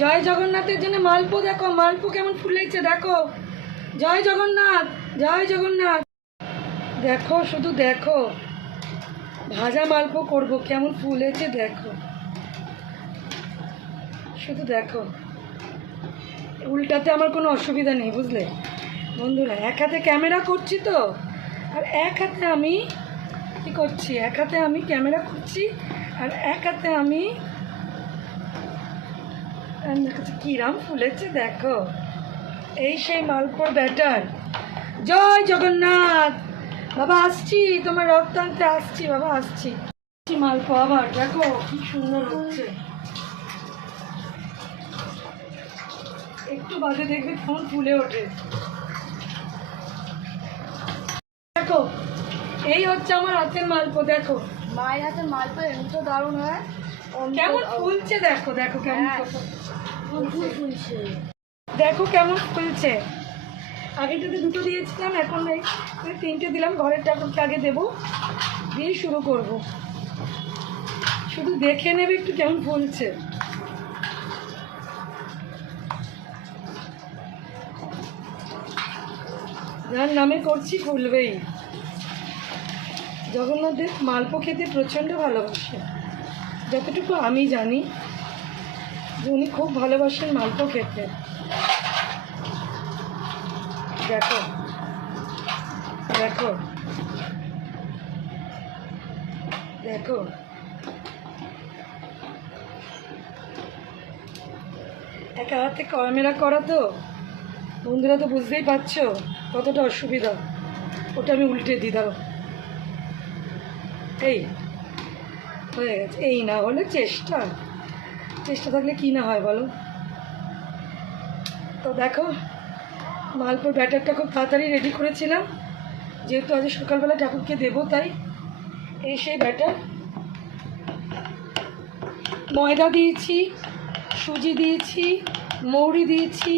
জয় জগন্নাথের জন্য মালপো দেখো, মালপো কেমন ফুলেছে দেখো। জয় জগন্নাথ, জয় জগন্নাথ। দেখো শুধু দেখো, ভাজা মালপো করব, কেমন ফুলেছে দেখো, শুধু দেখো। উল্টাতে আমার কোনো অসুবিধা নেই, বুঝলে বন্ধুরা। এক হাতে ক্যামেরা করছি তো, আর এক হাতে আমি কী করছি, এক হাতে আমি ক্যামেরা করছি, আর এক হাতে আমি কিরাম ফুলেছে দেখো। এই সেই মালপোর ব্যাটার। জয় জগন্নাথ। বাবা আসছি, তোমার রক্ত আনতে আসছি বাবা, আসছি। মালপো আবার দেখো কি সুন্দর হচ্ছে। একটু বাদে দেখবে কেমন ফুলে ওঠে। দেখো এই হচ্ছে আমার হাতের মালপো, দেখো মায়ের হাতের মালপো এমনি তো দারুণ হয়। কেমন ফুলছে দেখো, দেখো কেমন ফুলছে, দেখো কেমন ফুলছে। আগেটাতে দুটো দিয়েছিলাম, এখন এই তিনটে দিলাম। ঘরের ঠাকুরকে আগে দেবো, দিয়ে শুরু করব। শুধু দেখে নেবে একটু কেমন ফুলছে। যার নামে করছি ফুলবেই। জগন্নাথদেব মালপো খেতে প্রচণ্ড ভালোবাসেন, যতটুকু আমি জানি যে উনি খুব ভালোবাসেন মালপো খেতে। দেখো দেখো দেখো, একা হাতে ক্যামেরা করা তো বন্ধুরা, তো বুঝতেই পারছো কতটা অসুবিধা। ওটা আমি উল্টে দিই, দাও। এই হয়ে গেছে। এই না হলে চেষ্টা, চেষ্টা থাকলে কি না হয় বলো। তো দেখো মালপোর ব্যাটারটা খুব তাড়াতাড়ি রেডি করেছিলাম, যেহেতু আজ সকালবেলা ঠাকুরকে দেবো, তাই এই সেই ব্যাটার। ময়দা দিয়েছি, সুজি দিয়েছি, মৌরি দিয়েছি,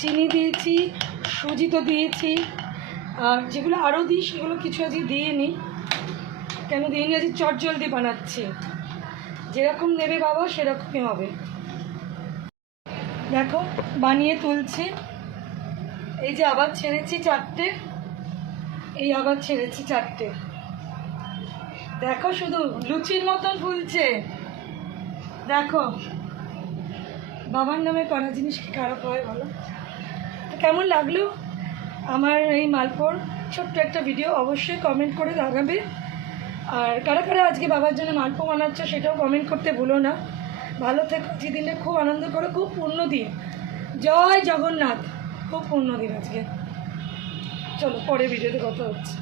চিনি দিয়েছি, সুজি তো দিয়েছি, আর যেগুলো আরও দিই সেগুলো কিছু আজকে দিইনি। কেন দিইনি, আজকে চটজলদি বানাচ্ছি। যেরকম নেবে বাবা সেরকমই হবে। দেখো বানিয়ে তুলছি। এই যে আবার ছেড়েছি চারটে, এই আবার ছেড়েছি চারটে। দেখো শুধু লুচির মতন ফুলছে। দেখো বাবার নামে করা জিনিস কি খারাপ হয় বলো। তো কেমন লাগলো আমার এই মালপোর ছোট্ট একটা ভিডিও, অবশ্যই কমেন্ট করে জানাবে। আর কারা কারা আজকে বাবার জন্য মালপো বানাচ্ছ সেটাও কমেন্ট করতে ভুলো না। ভালো থেকো, যে দিনটা খুব আনন্দ করো, খুব পূর্ণ দিন। জয় জগন্নাথ, খুব পূর্ণ দিন আজকে। চলো পরে ভিডিওতে কথা হচ্ছে।